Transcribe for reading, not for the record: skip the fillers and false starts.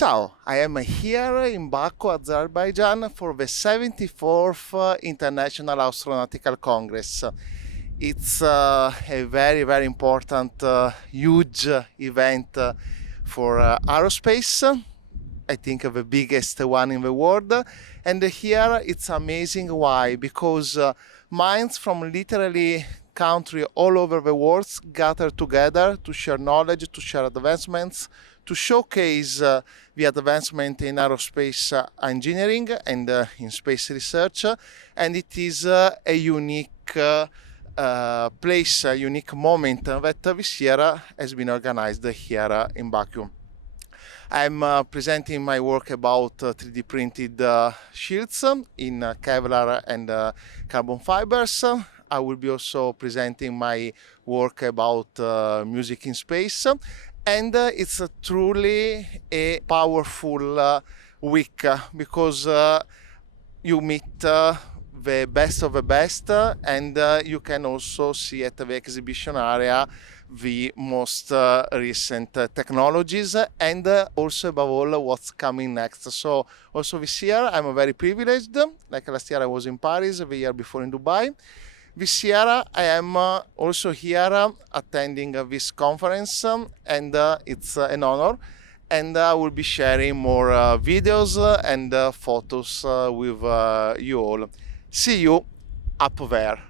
Ciao, I am here in Baku, Azerbaijan for the 74th International Astronautical Congress. It's a very important, huge event for aerospace. I think the biggest one in the world. And here it's amazing. Why? Because minds from literally country all over the world gather together to share knowledge, to share advancements, to showcase the advancement in aerospace engineering and in space research. And it is a unique place, a unique moment that this year has been organized here in Baku. I'm presenting my work about 3D printed shields in Kevlar and carbon fibers. I will be also presenting my work about music in space. And it's truly a powerful week because you meet the best of the best, and you can also see at the exhibition area the most recent technologies and also above all what's coming next. So also this year I'm very privileged. Like last year I was in Paris, the year before in Dubai. This year I am also here attending this conference, and it's an honor, and I will be sharing more videos and photos with you all. See you up there.